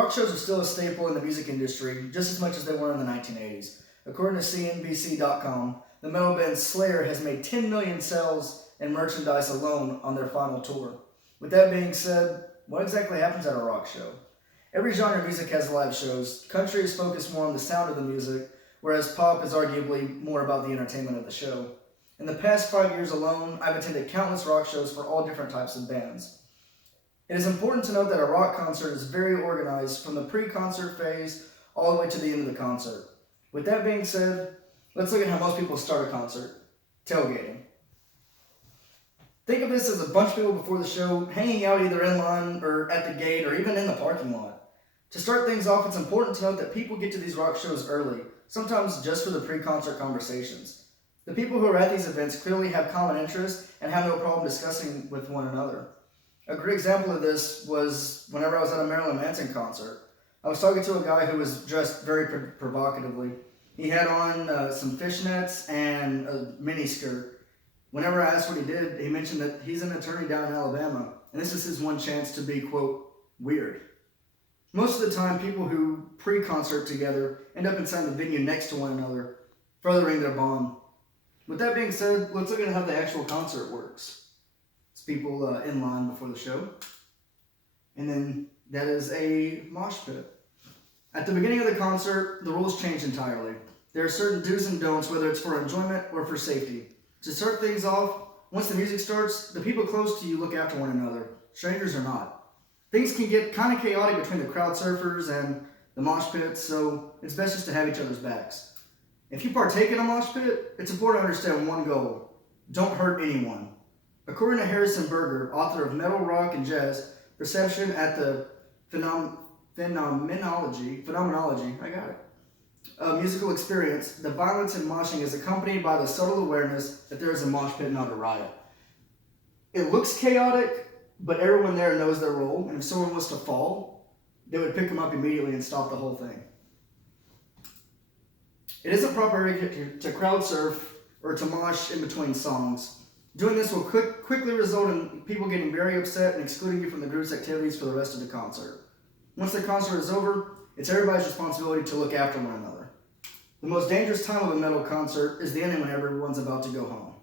Rock shows are still a staple in the music industry just as much as they were in the 1980s. According to CNBC.com, the metal band Slayer has made 10 million sales in merchandise alone on their final tour. With that being said, what exactly happens at a rock show? Every genre of music has live shows. Country is focused more on the sound of the music, whereas pop is arguably more about the entertainment of the show. In the past 5 years alone, I've attended countless rock shows for all different types of bands. It is important to note that a rock concert is very organized from the pre-concert phase all the way to the end of the concert. With that being said, let's look at how most people start a concert: tailgating. Think of this as a bunch of people before the show hanging out either in line or at the gate or even in the parking lot. To start things off, it's important to note that people get to these rock shows early, sometimes just for the pre-concert conversations. The people who are at these events clearly have common interests and have no problem discussing with one another. A great example of this was whenever I was at a Marilyn Manson concert. I was talking to a guy who was dressed very provocatively. He had on some fishnets and a mini skirt. Whenever I asked what he did, he mentioned that he's an attorney down in Alabama, and this is his one chance to be, quote, weird. Most of the time, people who pre-concert together end up inside the venue next to one another, furthering their bond. With that being said, let's look at how the actual concert works. It's people in line before the show. And then that is a mosh pit. At the beginning of the concert, the rules change entirely. There are certain do's and don'ts, whether it's for enjoyment or for safety. To start things off, once the music starts, the people close to you look after one another, strangers or not. Things can get kind of chaotic between the crowd surfers and the mosh pits, so it's best just to have each other's backs. If you partake in a mosh pit, it's important to understand one goal: don't hurt anyone. According to Harrison Berger, author of Metal, Rock, and Jazz, Perception at the Phenomenology, musical experience, the violence in moshing is accompanied by the subtle awareness that there is a mosh pit, not a riot. It looks chaotic, but everyone there knows their role, and if someone was to fall, they would pick them up immediately and stop the whole thing. It isn't proper etiquette to crowd surf or to mosh in between songs. Doing this will quickly result in people getting very upset and excluding you from the group's activities for the rest of the concert. Once the concert is over, it's everybody's responsibility to look after one another. The most dangerous time of a metal concert is the ending when everyone's about to go home.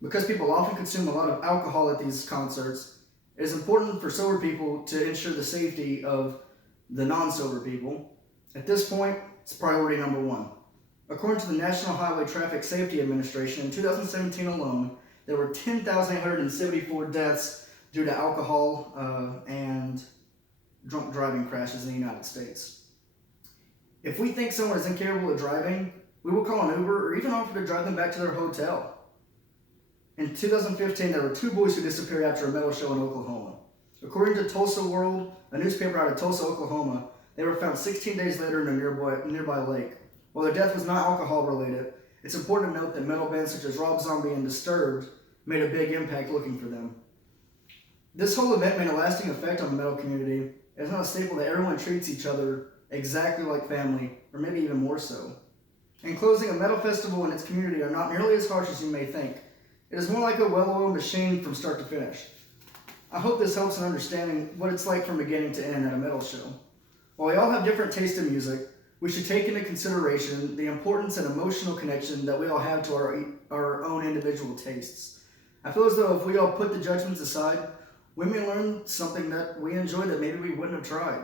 Because people often consume a lot of alcohol at these concerts, it is important for sober people to ensure the safety of the non-sober people. At this point, it's priority number one. According to the National Highway Traffic Safety Administration, in 2017 alone, there were 10,874 deaths due to alcohol and drunk driving crashes in the United States. If we think someone is incapable of driving, we will call an Uber or even offer to drive them back to their hotel. In 2015, there were 2 boys who disappeared after a metal show in Oklahoma. According to Tulsa World, a newspaper out of Tulsa, Oklahoma, they were found 16 days later in a nearby lake. While their death was not alcohol related, it's important to note that metal bands such as Rob Zombie and Disturbed made a big impact looking for them. This whole event made a lasting effect on the metal community. It's not a staple that everyone treats each other exactly like family, or maybe even more so. In closing, a metal festival and its community are not nearly as harsh as you may think. It is more like a well-oiled machine from start to finish. I hope this helps in understanding what it's like from beginning to end at a metal show. While we all have different tastes in music, we should take into consideration the importance and emotional connection that we all have to our own individual tastes. I feel as though if we all put the judgments aside, we may learn something that we enjoy that maybe we wouldn't have tried.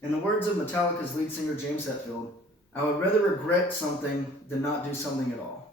In the words of Metallica's lead singer James Hetfield, I would rather regret something than not do something at all.